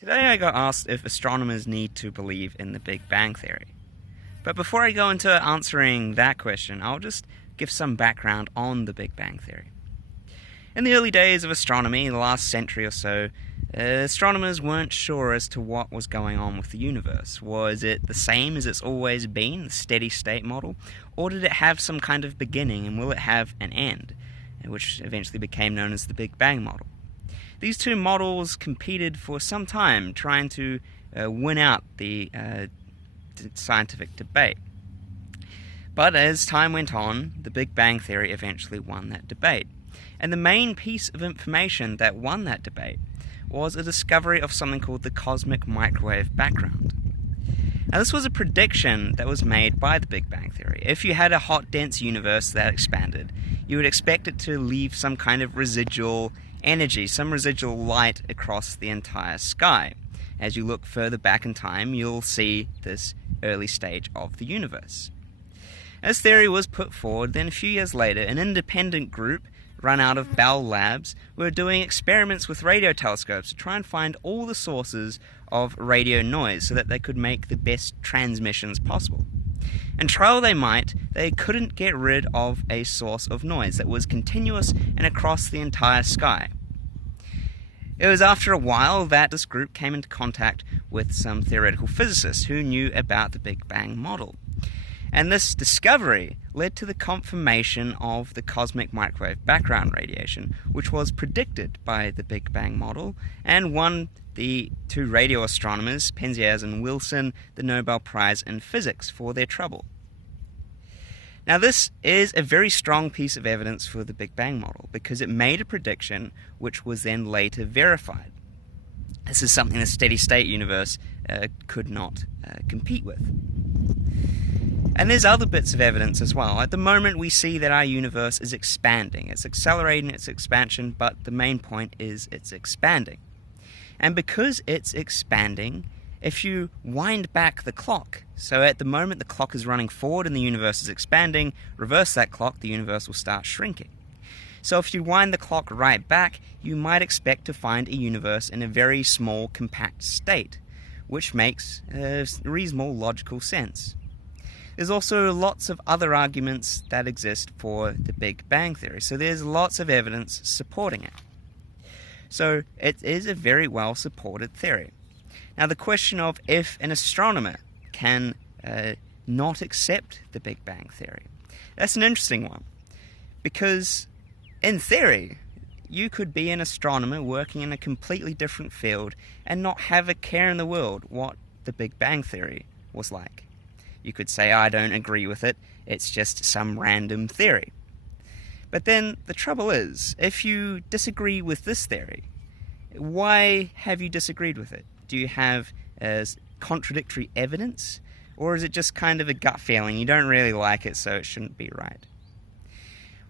Today I got asked if astronomers need to believe in the Big Bang Theory. But before I go into answering that question, I'll just give some background on the Big Bang Theory. In the early days of astronomy, the last century or so, astronomers weren't sure as to what was going on with the universe. Was it the same as it's always been, the steady state model, or did it have some kind of beginning and will it have an end, which eventually became known as the Big Bang model? These two models competed for some time, trying to win out the scientific debate. But as time went on, the Big Bang Theory eventually won that debate. And the main piece of information that won that debate was a discovery of something called the cosmic microwave background. Now, this was a prediction that was made by the Big Bang Theory. If you had a hot, dense universe that expanded, you would expect it to leave some kind of residual energy, some residual light across the entire sky. As you look further back in time, you'll see this early stage of the universe. As theory was put forward, then a few years later, an independent group run out of Bell Labs were doing experiments with radio telescopes to try and find all the sources of radio noise so that they could make the best transmissions possible. And try all they might, they couldn't get rid of a source of noise that was continuous and across the entire sky. It was after a while that this group came into contact with some theoretical physicists who knew about the Big Bang model. And this discovery led to the confirmation of the cosmic microwave background radiation, which was predicted by the Big Bang model and won the two radio astronomers, Penzias and Wilson, the Nobel Prize in Physics for their trouble. Now, this is a very strong piece of evidence for the Big Bang model because it made a prediction which was then later verified. This is something the steady-state universe could not compete with. And there's other bits of evidence as well. At the moment, we see that our universe is expanding. It's accelerating its expansion, but the main point is it's expanding. And because it's expanding, if you wind back the clock, so at the moment the clock is running forward and the universe is expanding, reverse that clock, the universe will start shrinking. So if you wind the clock right back, you might expect to find a universe in a very small, compact state, which makes reasonable logical sense. There's also lots of other arguments that exist for the Big Bang Theory, so there's lots of evidence supporting it. So it is a very well supported theory. Now, the question of if an astronomer can not accept the Big Bang Theory, that's an interesting one. Because in theory, you could be an astronomer working in a completely different field and not have a care in the world what the Big Bang Theory was like. You could say, I don't agree with it, it's just some random theory. But then the trouble is, if you disagree with this theory, why have you disagreed with it? Do you have contradictory evidence? Or is it just kind of a gut feeling? You don't really like it, so it shouldn't be right.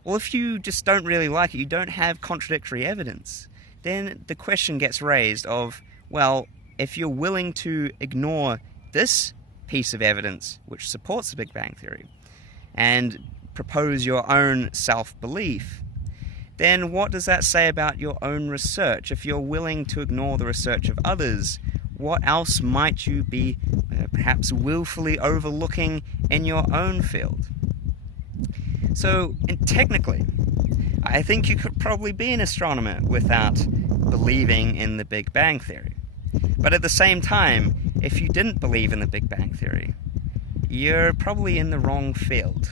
Well, if you just don't really like it, you don't have contradictory evidence, then the question gets raised of, well, if you're willing to ignore this piece of evidence which supports the Big Bang Theory and propose your own self-belief, then what does that say about your own research? If you're willing to ignore the research of others, what else might you be perhaps willfully overlooking in your own field? So, technically, I think you could probably be an astronomer without believing in the Big Bang Theory. But at the same time, if you didn't believe in the Big Bang Theory, you're probably in the wrong field.